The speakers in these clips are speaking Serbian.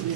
Dobro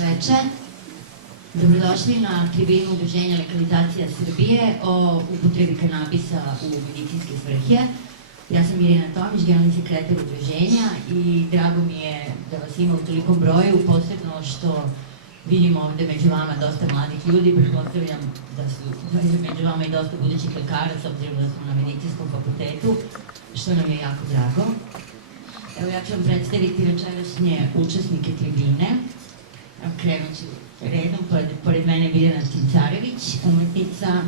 večer. Dobrodošli na tribinu Udruženja Lekalizacija Srbije o upotrebi kanabisa u medicinske svrhe. Ja sam Irina Tomić, generalni sekretar udruženja i drago mi je da vas ima u tolikom broju, posebno što vidimo ovde među vama dosta mladih ljudi, pretpostavljam da su među vama i dosta budućih lekara, s obzirom da smo na medicinskom fakultetu, što nam je jako drago. Evo, ja ću vam predstaviti večerašnje učesnike tribine. Krenut ću redom, pored mene je Biljana Cincarević, umetnica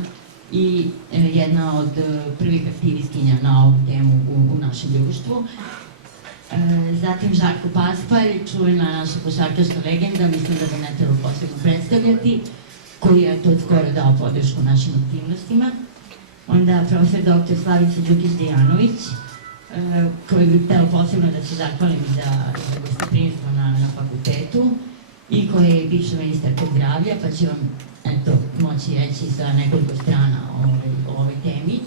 i jedna od prvih aktivistkinja na ovu temu u našem društvu. Zatim Žarko Paspalj, čuvena naša košarkaška legenda, mislim da ga ne treba posebno predstavljati, koji je to skoro dao podršku našim aktivnostima. Onda profesor dr. Slavica Đukić Dejanović, koji bih htela posebno da se zahvalim za gostoprimstvo na fakultetu i koja je bivša ministarka zdravlja, pa će vam moći reći sa nekoliko strana o ovoj temi.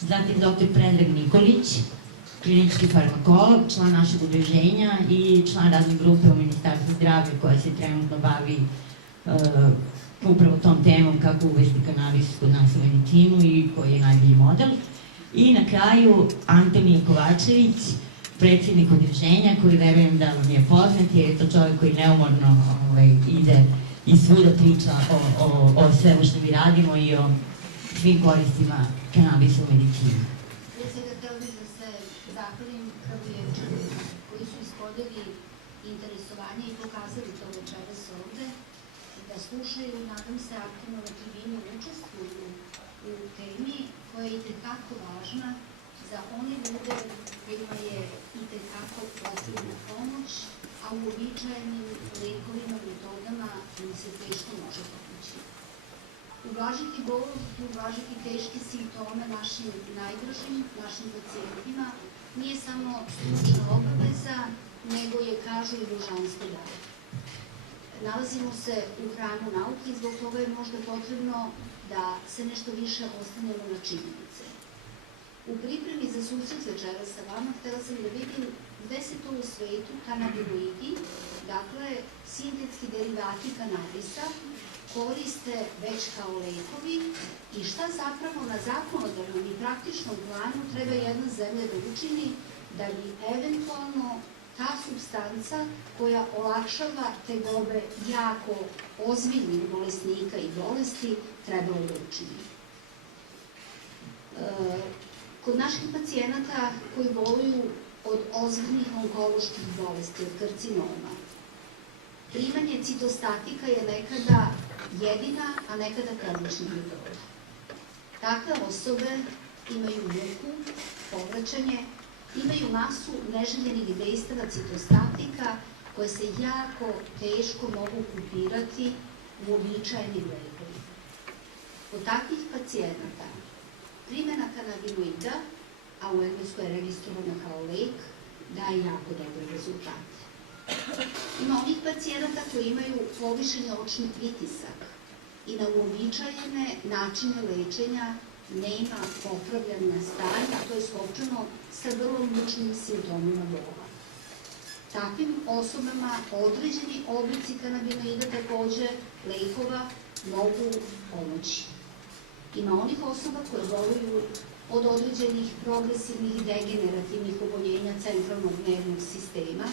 Zatim dr. Predrag Nikolić, klinički farmakolog, član našeg udruženja i član radne grupe u Ministarstvu zdravlja koja se trenutno bavi upravo tom temom kako uvesti kanabis kod nas u medicinu i koji je najbolji model. I na kraju Antonije Kovačević, predsjednik udruženja, koji verujem da vam je poznat, jer je to čovjek koji neumorno ide i svuda priča o svemu što mi radimo i o svim koristima kanabisa u medicini. Prije svega htela bih da se zahvalim Kragujevčanima koji su ishodili interesovanje i pokazali to večeras ovde, da slušaju, nadam se, aktivno na tribini učestvuju u temi koja je itekako važna za one ljude kojima je itekako potrebna pomoć, a u uobičajenim lekovima, metodama im se teško može pomoći. Ublažiti bolest i ublažiti teške simptome našim najdražim, našim pacijentima, nije samo stručna obaveza, nego je, kažu, i božanski dar. Nalazimo se u hramu nauke i zbog toga je možda potrebno da se nešto više ostanemo na činjenice. U pripremi za susret večera sa vama htela sam da vidim gde se to u svetu kanabinoidi, dakle sintetski derivati kanabisa, koriste već kao lekovi i šta zapravo na zakonodavnom i praktičnom planu treba jedna zemlja da učini da bi eventualno ta supstanca koja olakšava tegobe jako ozbiljnih bolesnika i bolesti trebalo da učini. Kod naših pacijenata koji boluju od ozbiljnih onkoloških bolesti, od karcinoma, primanje citostatika je nekada jedina, a nekada pravična metoda. Takve osobe imaju muku, povraćanje, imaju masu neželjenih dejstava citostatika koje se jako teško mogu kupirati u uobičajenim lekovima. Kod takvih pacijenata primjena kanabinoida, a u Engleskoj je registrovana kao lek, daje jako dobre rezultate. Ima onih pacijenata koji imaju povišeni očni pritisak i na uobičajene načine lečenja nema popravljanja stanja, to je skopčano sa vrlo mučnim simptomima bola. Takvim osobama određeni oblici kanabinoida, takođe lekova, mogu pomoći. Ima onih osoba koje boluju od određenih progresivnih i degenerativnih oboljenja centralnog nervnog sistema,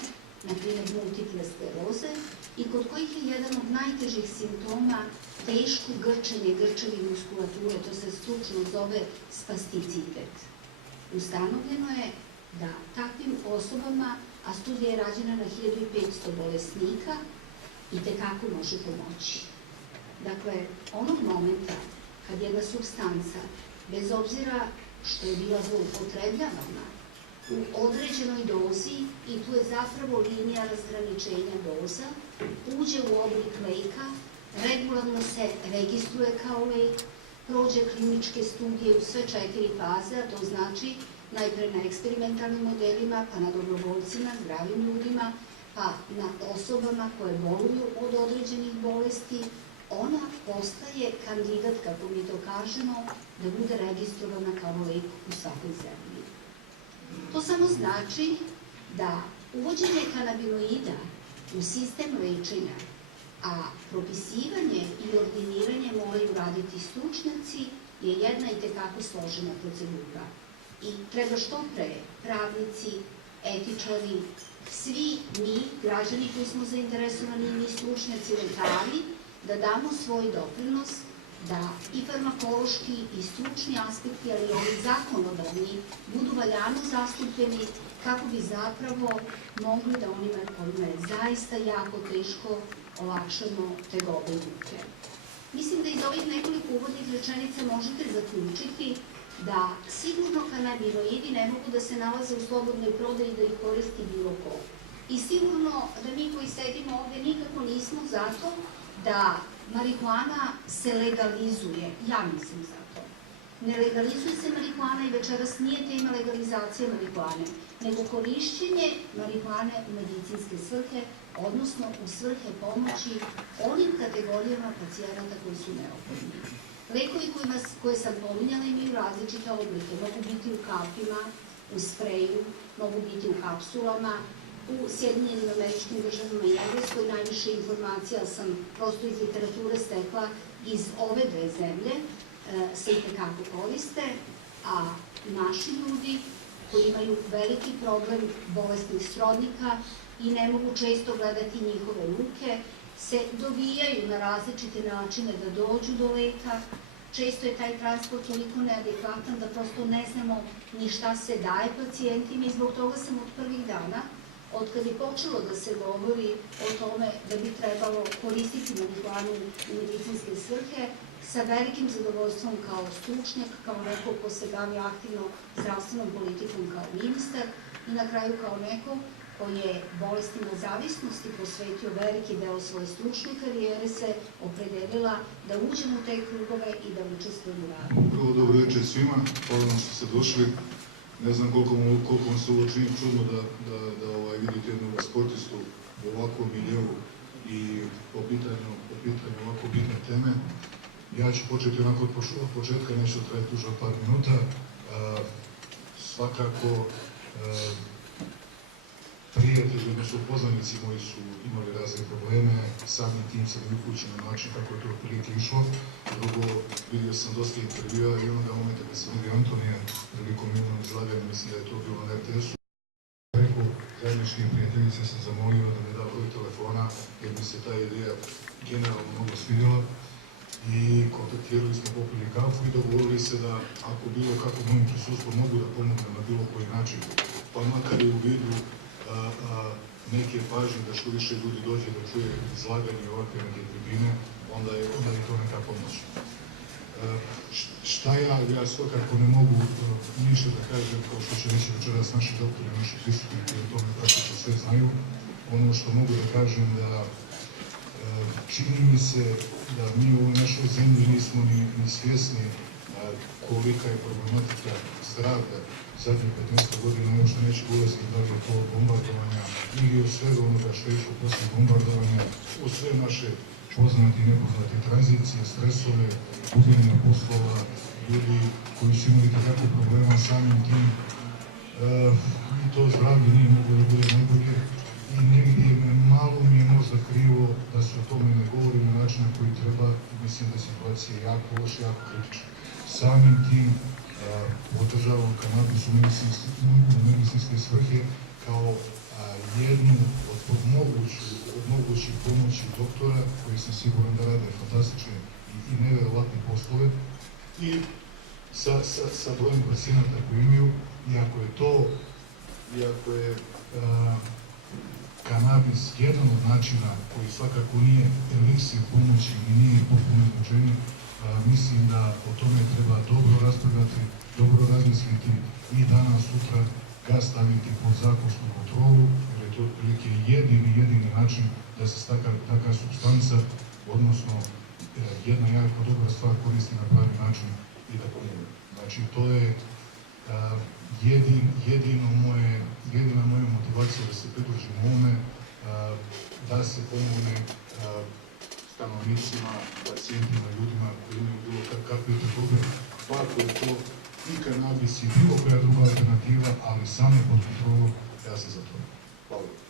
na primjer multiple skleroze, i kod kojih je jedan od najtežih simptoma teško grčanje grčevih muskulature, to se stručno zove spasticitet. Ustanovljeno je da takvim osobama, a studija je rađena na 1500 bolesnika, itekako može pomoći. Dakle, onog momenta kad jedna supstanca, bez obzira što je bila zloupotrebljavana, u određenoj dozi, i tu je zapravo linija razgraničenja doza, uđe u oblik leka, regularno se registruje kao lek, prođe kliničke studije u sve 4 faze, a to znači najpre na eksperimentalnim modelima, pa na dobrovoljcima, zdravim ljudima, pa nad osobama koje boluju od određenih bolesti, ona postaje kandidat, kako mi to kažemo, da bude registrovana kao lek u svakoj zemlji. To samo znači da uvođenje kanabinoida u sistem lečenja, a propisivanje i ordiniranje moraju raditi stručnjaci, je jedna i tekako složena procedura. I treba što pre pravnici, etičari, svi mi, građani koji smo zainteresovani, mi stručnjaci, lekari, da damo svoj doprinos da i farmakološki i stručni aspekti, ali i ovi zakonodavni, budu valjano zastupljeni kako bi zapravo mogli da onima kojima je zaista jako teško olakšamo tegobe i muke. Mislim da iz ovih nekoliko uvodnih rečenica možete zaključiti da sigurno kanabinoidi ne mogu da se nalaze u slobodnoj prodaji da ih koristi bilo ko. I sigurno da mi koji sedimo ovde nikako nismo zato da marihuana se legalizuje. Ja nisam za to. Ne legalizuje se marihuana i večeras nije tema legalizacija marihuane, nego korišćenje marihuane u medicinske svrhe, odnosno u svrhe pomoći onim kategorijama pacijenata koji su neophodni. Lekovi koje sam pominjala imaju različite oblike. Mogu biti u kapima, u spreju, mogu biti u kapsulama. U Sjedinjenim Američkim Državama i Engleskoj najviše informacija sam prosto iz literature stekla iz ove dve zemlje, se i tekako koriste, a naši ljudi koji imaju veliki problem bolestnih srodnika i ne mogu često gledati njihove muke, se dovijaju na različite načine da dođu do leka. Često je taj transport toliko neadekvatan da prosto ne znamo ni šta se daje pacijentima i zbog toga sam od prvih dana, od kad je počelo da se govori o tome da bi trebalo koristiti marihuanu u medicinske svrhe, sa velikim zadovoljstvom kao stručnjak, kao neko ko se bavi aktivno zdravstvenom politikom kao ministar i na kraju kao neko koji je bolestima zavisnosti posvetio veliki deo svoje stručne karijere, se opredelila da uđemo u te krugove i da učestvujemo u radu. Prvo, dobro večer svima, hvala vam što ste došli. Ne znam koliko vam se ovo čini čudno da vidite jednog sportistu u ovakvom miljeu i po pitanju ovako bitne teme. Ja ću početi onako od početka, nešto traje duže par minuta. Svakako, prijatelji, odnosno poznanici moji su imali razne probleme, samim tim sam upućen na način kako je to otprilike išlo. Drugo, vidio sam dosta intervjua i onoga momenta kad sam vidio Antonija prilikom jednog izlaganja, mislim da je to bilo na RTS-u. Rekao, zajedničke prijateljice sam zamolio da mi da broj telefona, jer mi se ta ideja generalno mnogo svidjela. I kontaktirali smo, popili kafu i dogovorili se da ako bilo kako mojim prisustvom mogu da pomognem na bilo koji način, pa makar i u vidu neke pažnje da što više ljudi dođe da čuje izlaganje ovakve neke tribine, onda je to neka pomoć. Šta ja svakako ne mogu ništa da kažem, kao što će reći večeras naši doktori, naši prisutni koji o tome praktično sve znaju. Ono što mogu da kažem da čini mi se da mi u ovoj našoj zemlji nismo ni svjesni kolika je problematika zdravlja zadnjih 15 godina, još neće ulaziti da je to bombardovanja ili od svega onoga što je išlo posle bombardovanja, u sve naše poznate i nepoznate tranzicije, stresove, gubljenja poslova, ljudi koji su imali takve problema samim tim i to zdravlje nije moglo da bude najbolje i negdje malo mi je možda krivo da se o tome ne govori na način na koji treba. Mislim da je situacija jako loša, jako kritična. Samim tim podržavam kanabis u medicinske svrhe kao jednu od mogućih pomoći doktora, koji sam siguran da rade fantastične i neverovatne poslove, i sa brojem pacijenata koji imaju, iako je kanabis jedan od načina koji svakako nije eliksir pomoći i nije potpuno izmučenje, mislim da o tome treba dobro raspravljati, dobro razmisliti i danas, sutra ga staviti pod zakonsku kontrolu, jer je to otprilike jedini način da se takva supstanca, odnosno jedna jako dobra stvar, koristi na pravi način i da pomogne. Znači, to je jedina moja motivacija da se pridružim ovome. da se pomogne stanovnicima, pacijentima, ljudima koji imaju bilo kakve tegobe, pa ako je to i kanabis i bilo koja druga alternativa, ali samo pod kontrolom, ja sam za to. Hvala.